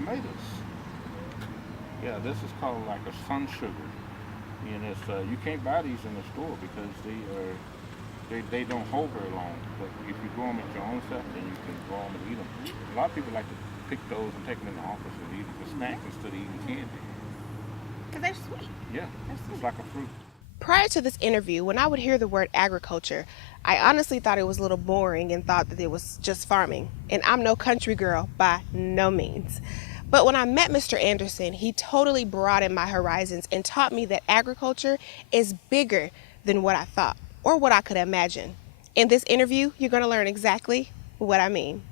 tomatoes. Yeah, this is called like a sun sugar, and it's you can't buy these in the store because they don't hold very long. But if you grow them at your own self, then you can grow them and eat them. A lot of people like to pick those and take them in the office and eat them for snacks instead of eating candy. Because they're sweet. Yeah, it's like a fruit. Prior to this interview, when I would hear the word agriculture, I honestly thought it was a little boring and thought that it was just farming. And I'm no country girl by no means. But when I met Mr. Anderson, he totally broadened my horizons and taught me that agriculture is bigger than what I thought or what I could imagine. In this interview, you're going to learn exactly what I mean.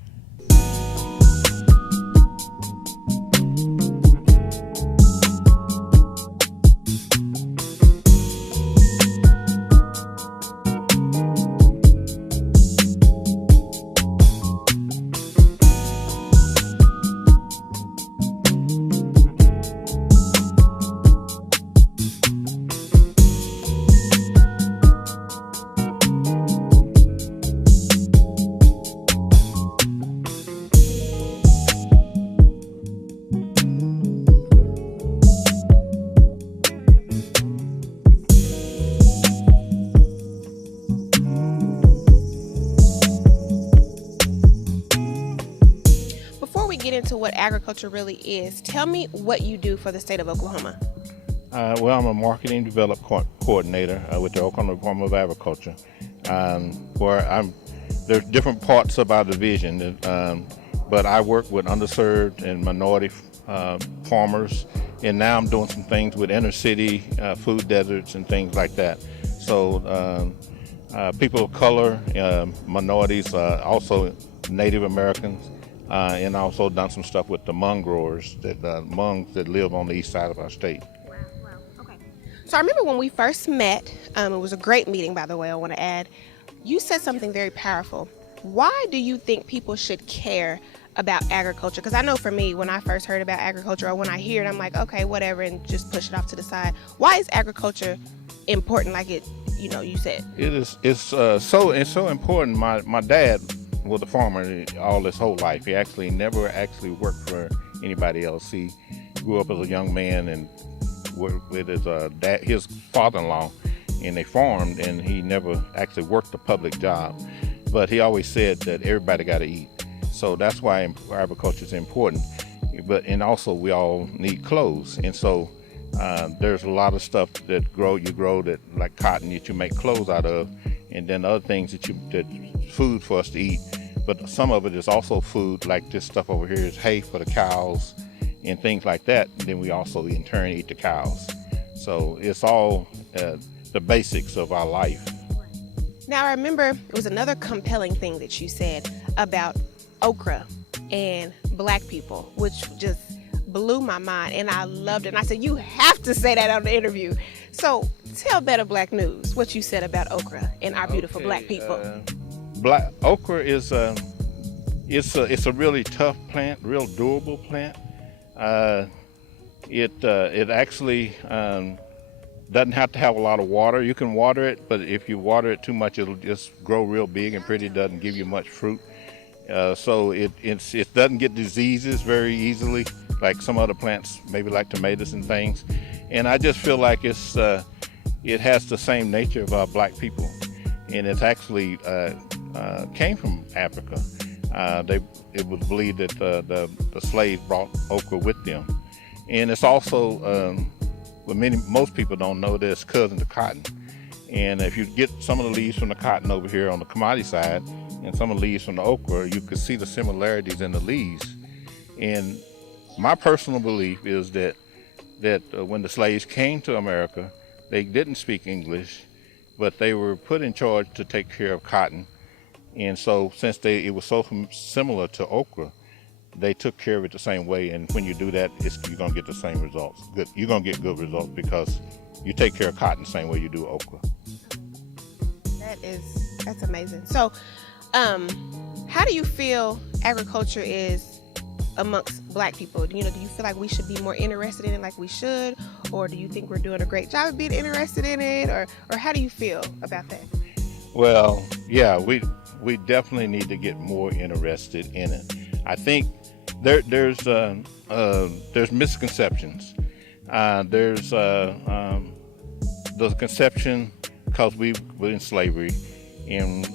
Get into what agriculture really is, tell me what you do for the state of Oklahoma. Well, I'm a marketing development coordinator with the Oklahoma Department of Agriculture, there's different parts of our division, but I work with underserved and minority farmers, and now I'm doing some things with inner city food deserts and things like that. So people of color, minorities, also Native Americans, and also done some stuff with the Hmong growers, Hmongs that live on the east side of our state. Wow, okay. So I remember when we first met, it was a great meeting, by the way, I want to add, you said something very powerful. Why do you think people should care about agriculture? Because I know for me, when I first heard about agriculture, or when I hear it, I'm like, okay, whatever, and just push it off to the side. Why is agriculture important like you said? It's so important. My dad was a farmer all his whole life. He never worked for anybody else. He grew up as a young man and worked with his father-in-law, and they farmed, and he never actually worked a public job. But he always said that everybody got to eat. So that's why agriculture is important. And also we all need clothes. And so there's a lot of stuff that you grow that like cotton that you make clothes out of, and then other things that food for us to eat. But some of it is also food, like this stuff over here is hay for the cows and things like that. And then we also in turn eat the cows. So it's all the basics of our life. Now I remember it was another compelling thing that you said about okra and black people, which just blew my mind, and I loved it. And I said, you have to say that on the interview. So tell Better Black News what you said about okra and our beautiful black people. Black okra is it's a really tough plant, real durable plant. It actually doesn't have to have a lot of water. You can water it, but if you water it too much, it'll just grow real big and pretty. Doesn't give you much fruit. So it doesn't get diseases very easily like some other plants, maybe like tomatoes and things. And I just feel like it has the same nature of our black people, and it's actually came from Africa. It was believed that the slaves brought okra with them, and it's also what most people don't know that it's cousin to cotton. And if you get some of the leaves from the cotton over here on the commodity side and some of the leaves from the okra, you can see the similarities in the leaves. And my personal belief is that when the slaves came to America, they didn't speak English, but they were put in charge to take care of cotton. And so since it was so similar to okra, they took care of it the same way. And when you do that, you're going to get the same results. You're going to get good results because you take care of cotton the same way you do okra. That's amazing. So how do you feel agriculture is amongst black people? Do you feel like we should be more interested in it like we should? Or do you think we're doing a great job of being interested in it? Or how do you feel about that? Well, yeah, we definitely need to get more interested in it. I think There's misconceptions. There's the conception because we were in slavery, and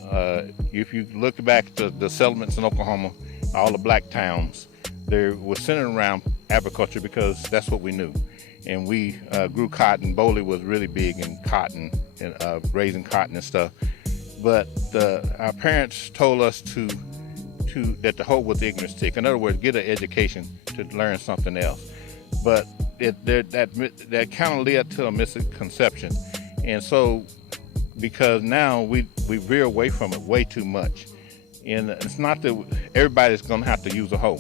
if you look back to the settlements in Oklahoma, all the black towns, they were centered around agriculture because that's what we knew. And we grew cotton. Boley was really big in cotton and raising cotton and stuff. But our parents told us that the hope was the ignorance tick. In other words, get an education to learn something else. But that kind of led to a misconception. And so, because now we veer away from it way too much. And it's not that everybody's going to have to use a hoe,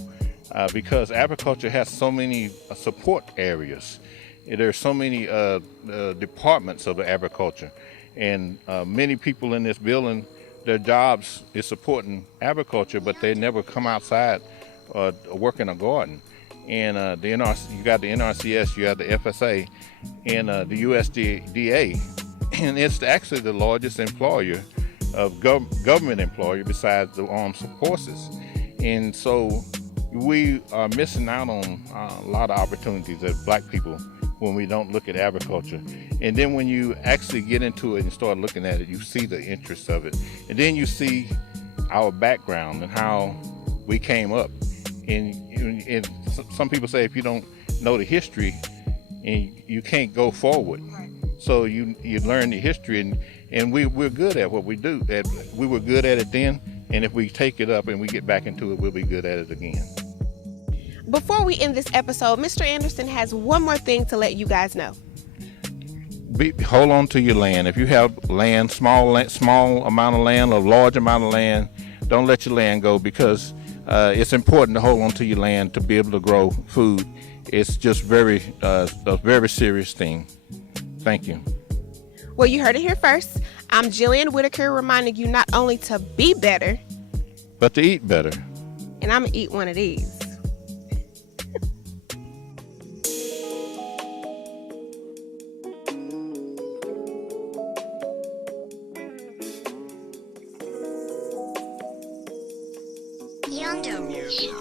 because agriculture has so many support areas. There's so many departments of agriculture, and many people in this building, their jobs is supporting agriculture, but they never come outside or work in a garden. And you got the NRCS, you have the FSA, and the USDA, and it's actually the largest employer of government employer besides the armed forces. And so we are missing out on a lot of opportunities as black people when we don't look at agriculture. And then when you actually get into it and start looking at it, you see the interest of it. And then you see our background and how we came up. And some people say if you don't know the history, and you can't go forward. So you learn the history, and we're good at what we do. We were good at it then, and if we take it up and we get back into it, we'll be good at it again. Before we end this episode, Mr. Anderson has one more thing to let you guys know. Hold on to your land. If you have land, small amount of land or large amount of land, don't let your land go, because it's important to hold on to your land to be able to grow food. It's just a very serious thing. Thank you. Well, you heard it here first. I'm Jillian Whitaker, reminding you not only to be better, but to eat better. And I'm going to eat one of these. Yonder Music.